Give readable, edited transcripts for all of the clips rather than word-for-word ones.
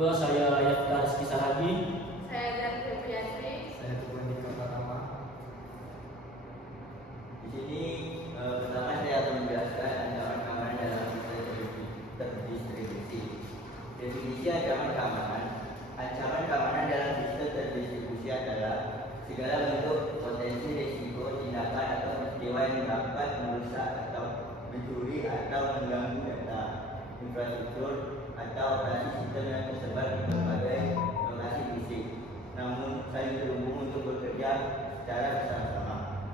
Kedua, saya Yafta Rizky Saragi. Saya Jan Febrianti. Saya Tuhan Pertama. Di sini pertama saya akan menjelaskan ancaman keamanan dalam sistem terdistribusi. Definisi ancaman keamanan. Ancaman keamanan dalam sistem terdistribusi adalah segala bentuk potensi risiko tindakan atau peristiwa yang dapat merusak atau mencuri atau mengganggu data, infrastruktur atau operasi sistem yang tersebar di berbagai lokasi fisik, namun saling terhubung untuk bekerja secara bersama-sama.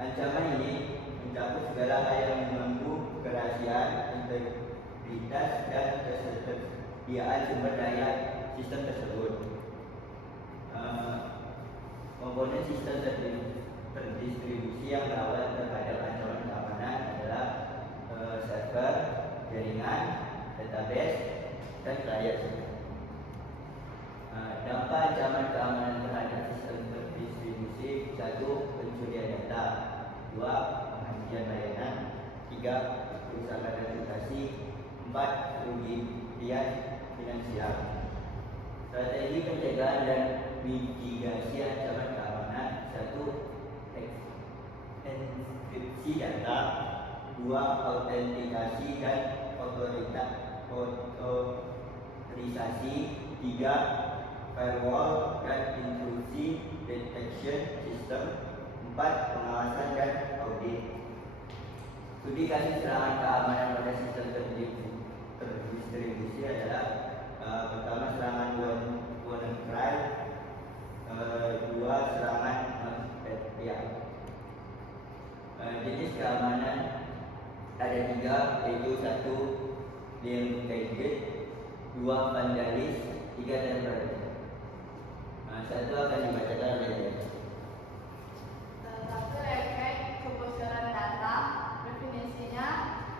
Ancaman ini mencakup segala hal yang mengganggu kerahasiaan, integritas, dan ketersediaan sumber daya sistem tersebut. Komponen sistem terdistribusi yang rawan terhadap ancaman keamanan adalah server, jaringan, database, dan klien. Dampak ancaman keamanan terhadap sistem terdistribusi: 1. Pencurian data, 2. Penghentian layanan, 3. Kerusakan reputasi, 4. Kerugian finansial. Strategi pencegahan dan mitigasi ancaman keamanan: 1. Enkripsi data, 2. Autentikasi dan otorisasi, 3. Firewall dan intrusi detection system, 4. Pengawasan dan audit. Studi kasus serangan keamanan pada sistem terdistribusi adalah pertama serangan WannaCry, 2. serangan NotPetya. Jenis keamanan ada 3, yaitu 1. Leakage, 2. Vandalis, 3. Terrorisme. Satu akan dibacakan oleh Satu, leakage, kebocoran data. Definisinya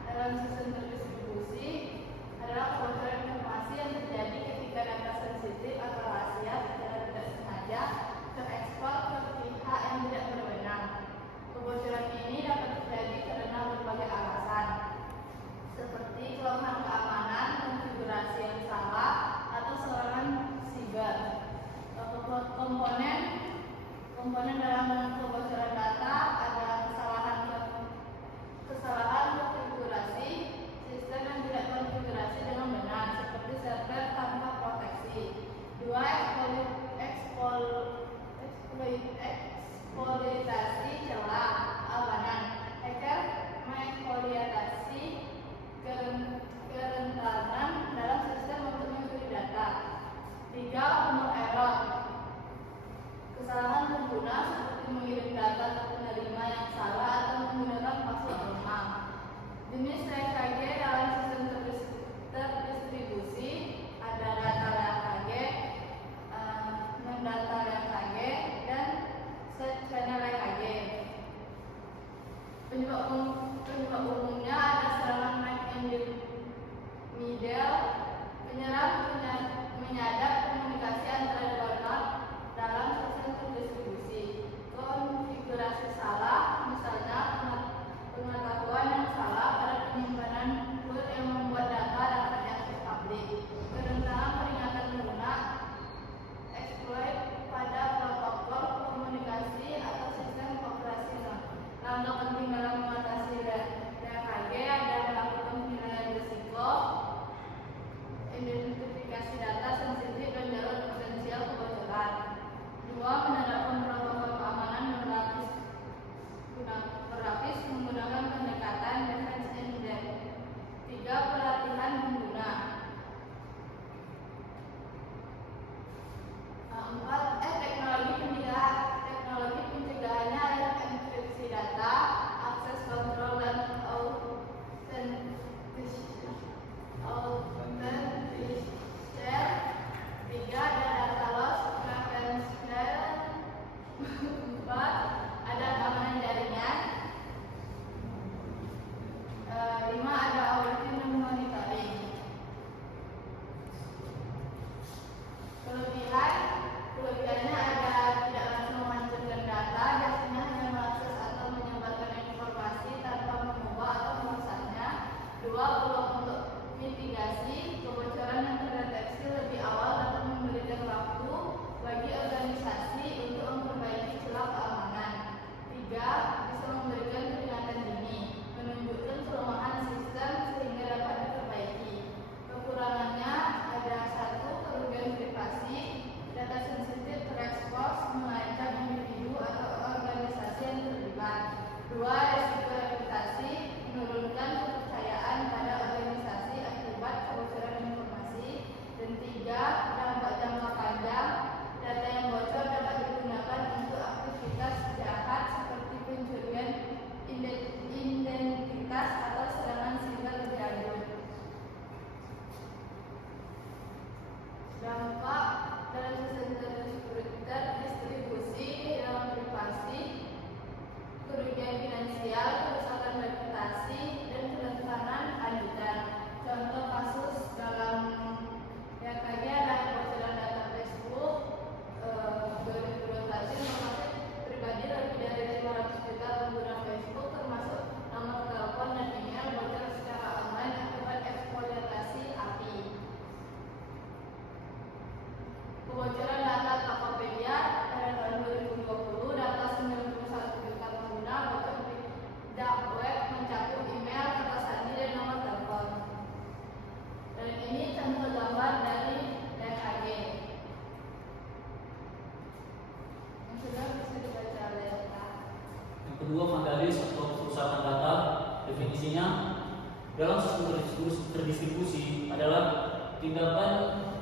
dalam sistem terdistribusi adalah kebocoran informasi yang terjadi ketika data sensitif atau rahasia secara tidak sengaja terekspor ke pihak yang tidak berwenang. Kebocoran ini dapat terjadi karena berbagai alasan, seperti kelemahan keamanan, konfigurasi yang salah, atau serangan siber. Komponen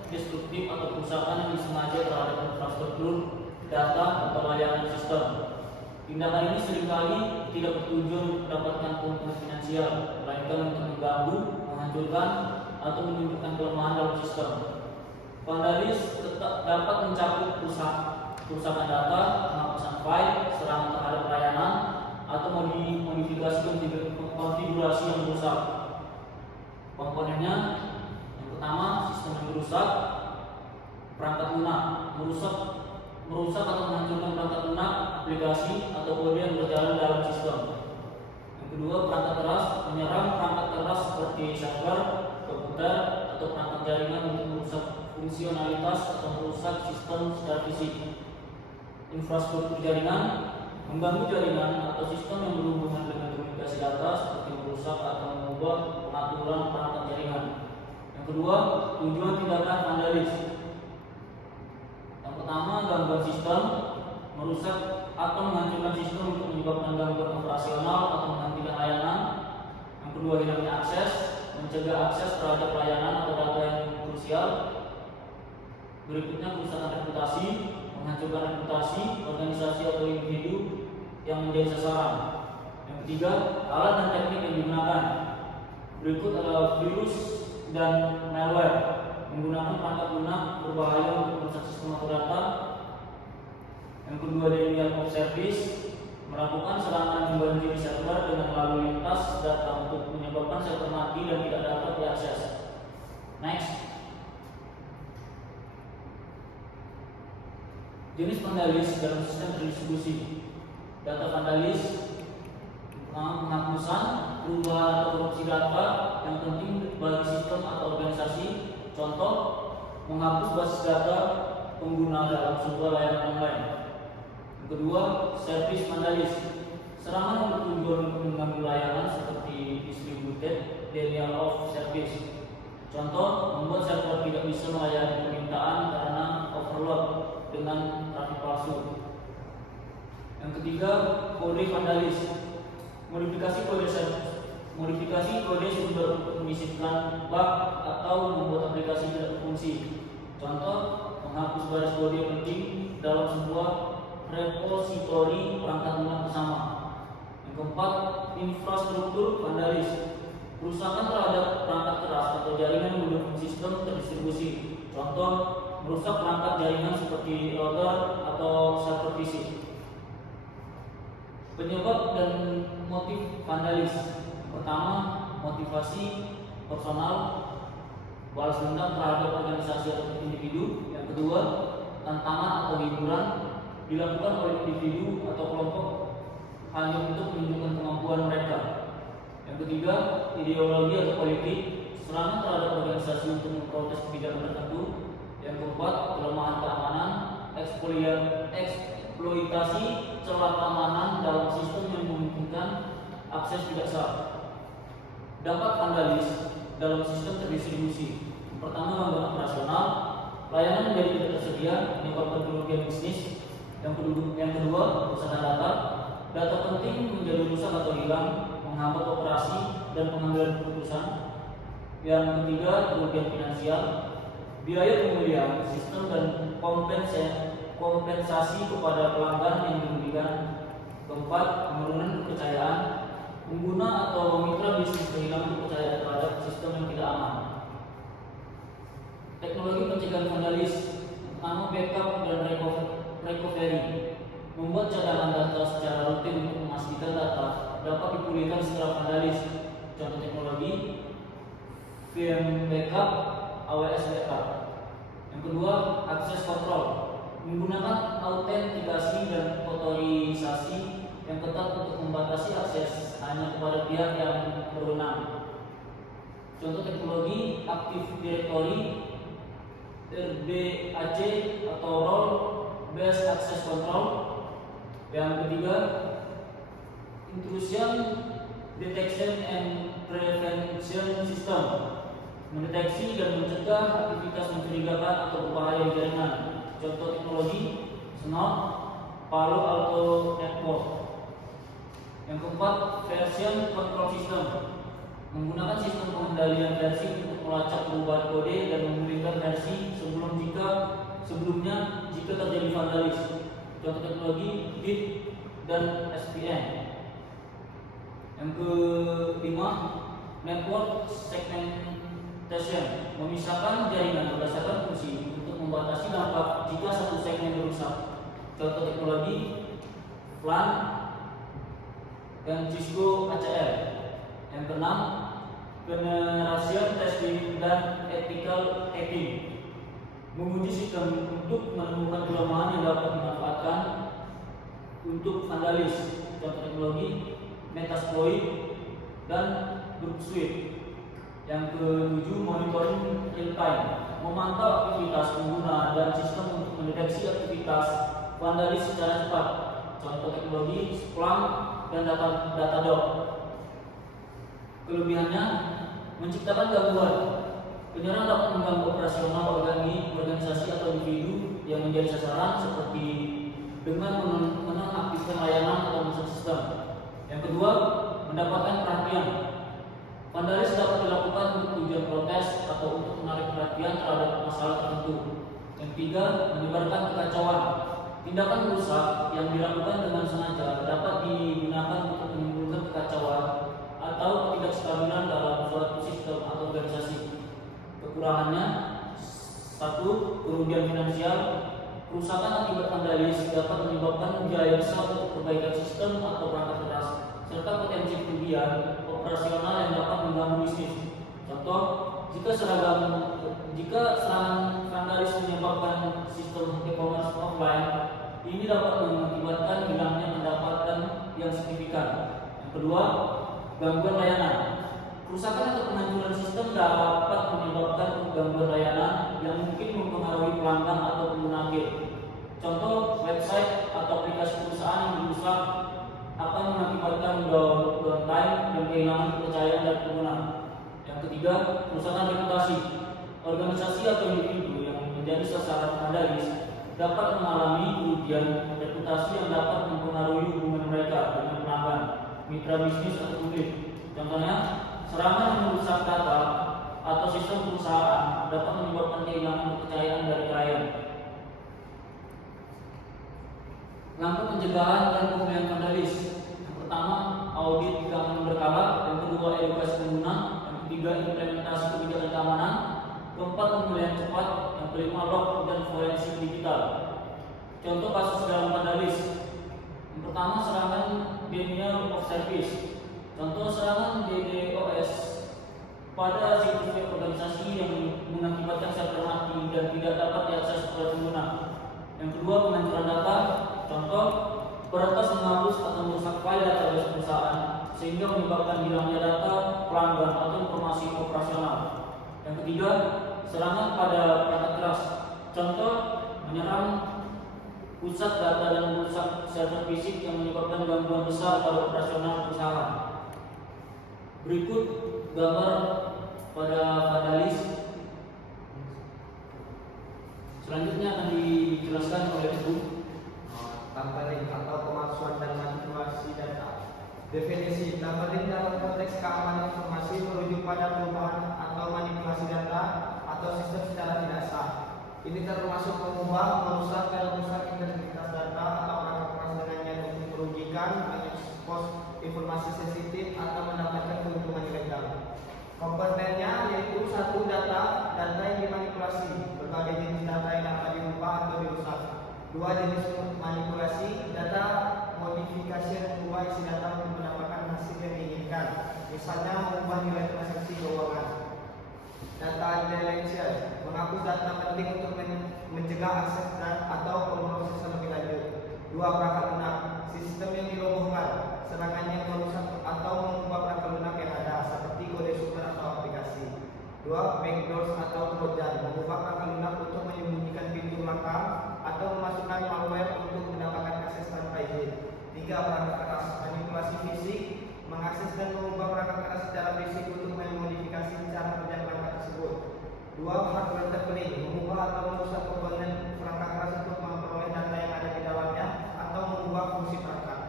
destruktif atau kerusakan yang disengaja terhadap infrastruktur, data, atau layanan sistem. Tindakan ini seringkali tidak bertujuan untuk mendapatkan keuntungan finansial, melainkan untuk mengganggu, menghancurkan, atau menimbulkan kelemahan dalam sistem. Vandalis tetap dapat mencakup kerusakan data, penghapusan file, serangan terhadap layanan, atau modifikasi konfigurasi yang rusak. Komponennya, yang pertama, sistem yang rusak, perangkat lunak, merusak atau menghancurkan perangkat lunak, aplikasi atau kode yang berjalan dalam sistem. Yang kedua, perangkat keras, menyerang perangkat keras seperti server, komputer, atau perangkat jaringan untuk merusak fungsionalitas atau merusak sistem secara fisik. Infrastruktur jaringan, mengganggu jaringan atau sistem yang berhubungan dengan komunikasi data seperti merusak atau mengubah pengaturan perangkat jaringan. Yang kedua, tujuan tindakan vandalis. Yang pertama, gangguan sistem, merusak atau menghancurkan sistem untuk menyebabkan gangguan operasional atau menghentikan layanan. Yang kedua, hilangnya akses, mencegah akses terhadap layanan atau data yang krusial. Berikutnya, kerusakan reputasi, menghancurkan reputasi organisasi atau individu yang menjadi sasaran. Yang ketiga, alat dan teknik yang digunakan. Berikut adalah virus dan malware, menggunakan perangkat lunak berbahaya untuk merusak sistem atau data. Yang kedua, denial of service, melakukan serangan membanjiri server dengan lalu lintas data untuk menyebabkan server mati dan tidak dapat diakses. Next. Jenis vandalis dalam sistem terdistribusi. Data vandalis, penghapusan, perubahan atau korupsi data yang penting bagi sistem atau organisasi. Contoh, menghapus basis data pengguna dalam sebuah layanan online. Yang kedua, service vandalis, serangan yang bertujuan untuk mengganggu layanan seperti distributed denial of service. Contoh, membuat server tidak bisa melayani permintaan karena overload dengan trafik palsu. Yang ketiga, kode vandalis, modifikasi kode sumber untuk mengisi iklan, bug, atau membuat aplikasi tidak berfungsi. Contoh, menghapus baris kode penting dalam sebuah repositori perangkat lunak bersama. Yang keempat, infrastruktur vandalis, kerusakan terhadap perangkat keras atau jaringan mendukung sistem terdistribusi. Contoh, merusak perangkat jaringan seperti router atau server fisik. Penyebab dan motif vandalis. Yang pertama, motivasi personal, balas dendam terhadap organisasi atau individu. Yang kedua, tantangan atau hiburan, dilakukan oleh individu atau kelompok hanya untuk menunjukkan kemampuan mereka. Yang ketiga, ideologi atau politik, serangan terhadap organisasi untuk memprotes kebijakan tertentu. Yang keempat, kelemahan keamanan, eksploitasi celah keamanan dalam sistem yang memungkinkan akses tidak sah. Dampak vandalis dalam sistem terdistribusi. Yang pertama, gangguan operasional, layanan menjadi tidak tersedia, menyebabkan kerugian bisnis. Yang kedua, kerusakan data penting menjadi rusak atau hilang, menghambat operasi dan pengambilan keputusan. Yang ketiga, kerugian finansial, biaya pemulihan sistem dan kompensasi kepada pelanggan yang dirugikan. Keempat, penurunan kepercayaan, pengguna atau mitra bisnis kehilangan kepercayaan terhadap sistem yang tidak aman. Teknologi pencegahan vandalis, pertama, backup dan recovery, membuat cadangan data secara rutin untuk memastikan data dapat dipulihkan setelah vandalis. Contoh teknologi, VM backup, AWS backup. Yang kedua, akses control, menggunakan autentikasi dan otorisasi yang ketat untuk membatasi akses hanya kepada pihak yang berwenang. Contoh teknologi, Active Directory, RBAC atau Role Based Access Control. Yang ketiga, Intrusion Detection and Prevention System, mendeteksi dan mencegah aktivitas mencurigakan atau berbahaya di jaringan. Contoh teknologi, Snort, Palo Alto Network. Yang keempat, version control system, menggunakan sistem pengendalian versi untuk melacak perubahan kode dan memulihkan versi sebelumnya jika terjadi vandalis. Contoh teknologi BIP dan SPN. Yang kelima, network segmentation, memisahkan jaringan berdasarkan fungsi untuk membatasi dampak jika satu segmen rusak. Contoh teknologi WLAN dan Cisco ACL. Yang keenam, penerasion testing dan ethical hacking, menguji sistem untuk menemukan kelemahan yang dapat dimanfaatkan untuk vandalis. Contoh teknologi Metasploit dan Brooksuite. Yang ketujuh, monitoring real time, memantau aktivitas pengguna dan sistem untuk mendeteksi aktivitas vandalis secara cepat. Contoh teknologi Splunk dan Datadog. Kelebihannya, menciptakan gangguan. Penyerang dapat mengganggu operasional organisasi atau individu yang menjadi sasaran, seperti dengan menonaktifkan layanan atau merusak sistem. Yang kedua, mendapatkan perhatian. Vandalis dapat dilakukan untuk tujuan protes atau untuk menarik perhatian terhadap masalah tertentu. Yang ketiga, menyebarkan kekacauan. Tindakan merusak yang dilakukan dengan sengaja dapat digunakan untuk menimbulkan kekacauan atau ketidakstabilan dalam suatu sistem atau organisasi. Kekurangannya, satu, kerugian finansial. Kerusakan akibat vandalis dapat menyebabkan biaya besar untuk perbaikan sistem atau perangkat keras, serta potensi kerugian operasional yang dapat mengganggu bisnis. Contoh, jika serangan vandalis menyebabkan sistem e-commerce offline, ini dapat mengakibatkan hilangnya pendapatan yang signifikan. Yang kedua, gangguan layanan. Kerusakan atau penghancuran sistem dapat menyebabkan gangguan layanan yang mungkin mempengaruhi pelanggan atau pengguna akhir. Contoh, website atau aplikasi perusahaan yang dirusak akan mengakibatkan downtime dan kehilangan kepercayaan dari pengguna. Yang ketiga, kerusakan reputasi. Organisasi atau individu yang menjadi sasaran vandalis dapat mengalami kerugian reputasi yang dapat mempengaruhi hubungan mereka dengan pelanggan, mitra bisnis atau publik. Contohnya, serangan yang merusak data atau sistem perusahaan dapat menyebabkan kehilangan kepercayaan dari klien. Langkah pencegahan dan pemulihan vandalis. Yang pertama, audit keamanan berkala. Yang kedua, edukasi pengguna. Yang ketiga, implementasi kebijakan keamanan. Keempat, pemulihan cepat. Yang kelima, log dan forensik digital. Contoh kasus dalam vandalis. Yang pertama, serangan denial of service. Contoh serangan DDoS pada situs web organisasi yang mengakibatkan server mati dan tidak dapat diakses oleh pengguna. Yang kedua, penghancuran data. Contoh, peretas menghapus atau merusak file database perusahaan sehingga menyebabkan hilangnya data pelanggan atau informasi operasional. Yang ketiga, serangan pada perangkat keras. Contoh, menyerang pusat data dan merusak server fisik yang menyebabkan gangguan besar pada operasional perusahaan. Berikut gambar pada vandalis. Selanjutnya akan dijelaskan oleh Ibu. Tampering atau pemalsuan dan manipulasi data. Definisi tampering dalam konteks keamanan informasi merujuk pada perubahan atau manipulasi data atau sistem secara tidak sah. Ini termasuk mengubah, merusak dan merusak integritas data atau perangkat dengan yang merugikan, mengekspos informasi sensitif atau mendapatkan keuntungan ilegal. Komponennya yaitu satu, data yang dimanipulasi, berbagai jenis data yang dapat diubah atau dirusak. Dua, jenis manipulasi, data modifikasi dan mengubah isi data untuk mendapatkan hasil yang diinginkan, misalnya mengubah nilai transaksi keuangan. Data deletion, menghapus data penting untuk mencegah akses dan atau pemrosesan lebih lanjut. Dua, perangkat lunak, sistem yang dirobohkan, serangan yang merusak atau mengubah perangkat lunak yang ada, seperti kode sumber atau aplikasi. Dua, backdoors atau trojan, mengubah perangkat lunak untuk menyembunyikan pintu belakang atau memasukkan malware untuk mendapatkan akses tanpa izin. Tiga, perangkat keras, manipulasi fisik, mengakses dan mengubah perangkat keras secara fisik untuk memodifikasi cara kerja perangkat tersebut. Dua, hardware tampering, mengubah atau merusak komponen perangkat keras untuk memperoleh data yang ada di dalamnya atau mengubah fungsi perangkat.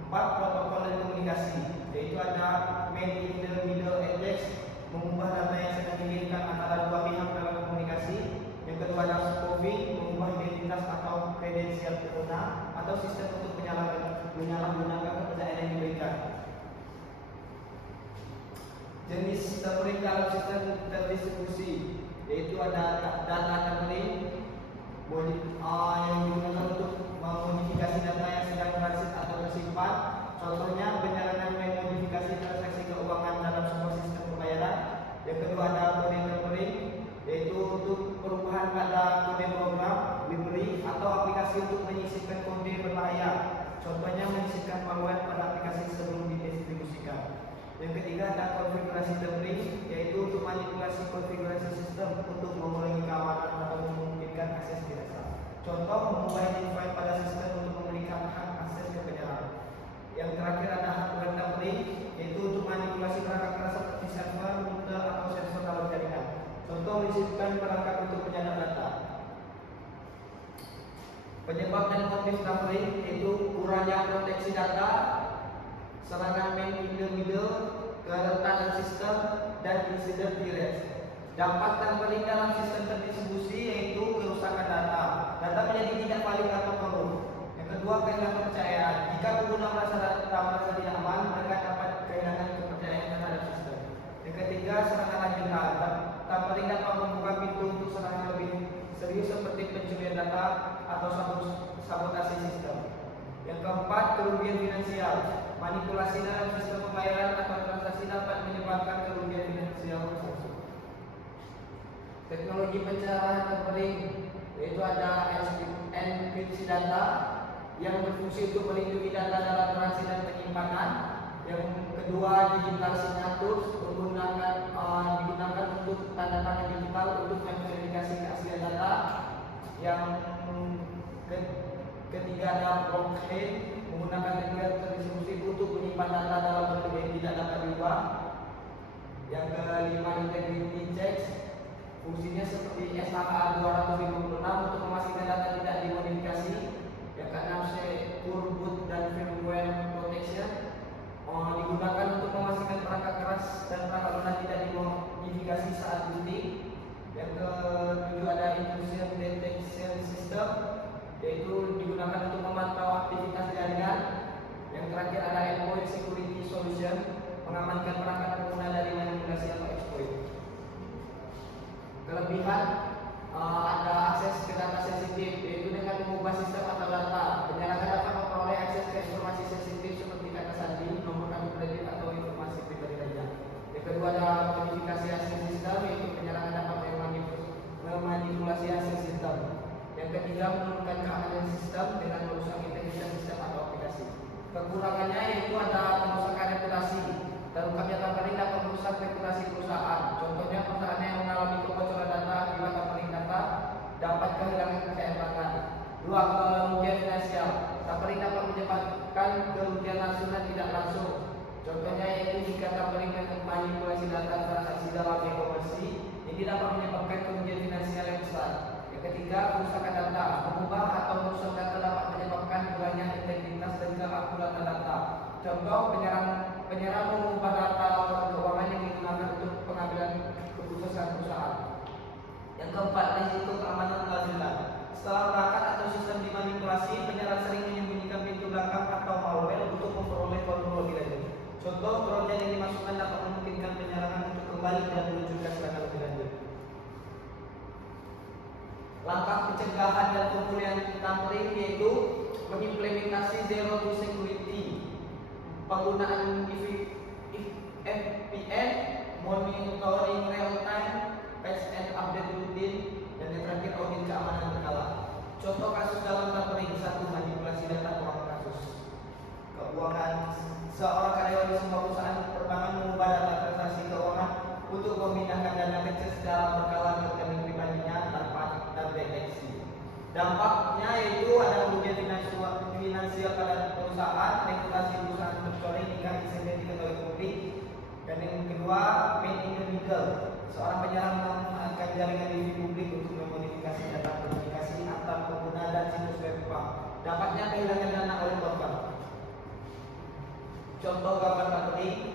Empat, protokol dan komunikasi, yaitu ada man in the middle attacks, mengubah data yang sedang diinginkan antara dua pihak dalam komunikasi. Yang kedua, ada spoofing, mengubah identitas atau kredensial pengguna atau sistem untuk menyalahgunakan kepercayaan yang diberikan. Jenis tampering dalam sistem terdistribusi yaitu ada data tampering yang digunakan untuk memodifikasi data yang sedang transit atau tersimpan. Contohnya penyalahan memodifikasi transaksi keuangan dalam sebuah sistem pembayaran. Yang kedua ada kode tampering yaitu untuk perubahan pada kode program, library atau aplikasi untuk menyisipkan kode berbahaya. Contohnya menyisipkan malware pada aplikasi sebelum didistribusikan. Yang ketiga ada konfigurasi tampering yaitu untuk manipulasi konfigurasi sistem untuk mengurangi keamanan atau memungkinkan akses tidak sah. Contoh mengubah file pada sistem untuk memberikan hak akses ke penyerang. Yang terakhir ada hardware tampering yaitu untuk manipulasi perangkat keras seperti server, router atau sensor dalam jaringan. Contoh menyisipkan perangkat untuk penyadap data. Penyebab dan motif tampering yaitu kurangnya proteksi data, serangan man in the middle, kerentanan sistem, dan insiden DRS. Dampak tampering dalam sistem terdistribusi yaitu kerusakan data. Data menjadi tidak valid atau korup. Yang kedua, kehilangan kepercayaan. Jika pengguna merasa tidak aman, mereka dapat kehilangan kepercayaan terhadap sistem. Yang ketiga, serangan lanjutan. Tampering dapat membuka pintu untuk serangan lebih serius seperti pencurian data atau sabotase sistem. Yang keempat, kerugian finansial. Manipulasi dalam sistem pembayaran atau transaksi dapat menyebabkan kerugian finansial tersebut. Teknologi pencerahan tampering yaitu ada enkripsi data yang berfungsi untuk melindungi data dalam transaksi dan penyimpanan. Yang kedua, digital signature digunakan untuk tanda tangan digital untuk memverifikasi keaslian data. Yang ketiga ada blockchain menggunakan teknologi terdistribusi untuk menyimpan data dalam bentuk yang tidak dapat diubah. Yang kelima, integrity checks fungsinya seperti SHA 256 untuk memastikan data tidak dimodifikasi. Yang keenam, secure boot dan firmware protection digunakan untuk memastikan perangkat keras dan perangkat lunak tidak dimodifikasi saat booting. Yang ketujuh ada intrusion detection system yaitu digunakan untuk memantau aktivitas jaringan. Yang terakhir ada endpoint security solution mengamankan perangkat pengguna dari manipulasi atau exploit. Kelebihan ada akses ke data sensitif yaitu dengan mengubah sistem atau data. Penyerangan dapat memperoleh akses ke informasi sensitif seperti kata sandi, nomor kartu kredit atau informasi pribadi lainnya. Yang kedua ada modifikasi akses sistem yaitu penyerangan dapat memanipulasi akses sistem. Yang ketiga, menurunkan keamanan sistem dengan merusak integritas sistem atau aplikasi. Kekurangannya yaitu ada kerusakan reputasi. Terungkapnya tampering dapat merusak reputasi perusahaan. Contohnya perusahaan yang mengalami kebocoran data akibat tampering data dapat kehilangan kekayaan pelanggan. Dua, kerugian finansial. Tampering dapat menyebabkan kerugian langsung dan tidak langsung. Contohnya yaitu jika tampering manipulasi data transaksi dalam e-commerce, ini dapat menyebabkan kerugian finansial yang besar. Yang ketiga, kerusakan data. Mengubah atau merusak data dapat menyebabkan hilangnya integritas dan keakuratan data. Contoh, penyerang mengubah data laporan keuangan yang digunakan untuk pengambilan keputusan perusahaan. Yang keempat, risiko keamanan lanjutan. Setelah perangkat atau sistem dimanipulasi, penyerang sering menyembunyikan pintu belakang atau malware untuk memperoleh kontrol lebih lanjut. Contoh, trojan yang dimasukkan dapat memungkinkan penyerangan untuk kembali dan meluncurkan serangan lebih lanjut. Langkah pencegahan dan pemulihan tampering yaitu mengimplementasi zero to security, penggunaan VPN, monitoring real time, patch and update rutin, dan yang terakhir audit keamanan berkala. Contoh kasus dalam tampering: 1. Manipulasi data keuangan. Seorang karyawan di sebuah perusahaan perbankan mengubah data transaksi keuangan untuk memindahkan dana kecil secara berkala ke rekening pribadinya tanpa terdeteksi. Dampaknya yaitu ada kerugian finansial pada perusahaan, reputasi perusahaan tercoreng hingga insiden diketahui publik. Dan yang kedua, man in the middle. Seorang penyerang memanfaatkan jaringan wifi publik untuk memodifikasi data komunikasi antar pengguna dan situs web bank. Dapatnya kehilangan dana oleh korban. Contoh gambar tampering.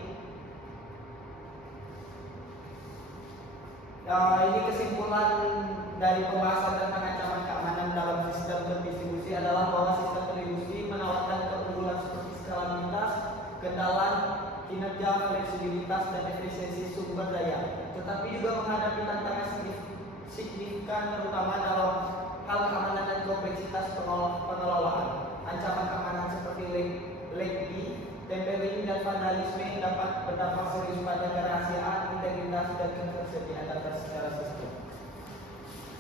Ini kesimpulan dari pembahasan tentang ancaman keamanan keamanan dalam sistem terdistribusi adalah bahwa sistem terdistribusi menawarkan keunggulan seperti skalabilitas, kendalan, kinerja, fleksibilitas, dan efisiensi sumber daya, tetapi juga menghadapi tantangan signifikan terutama dalam hal keamanan dan kompleksitas pengelolaan. Ancaman keamanan seperti leaky, tampering, dan vandalisme dapat berdampak serius pada kerahasiaan, integritas, dan ketersediaan data secara sistem.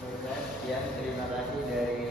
Baiklah, sekian terima kasih dari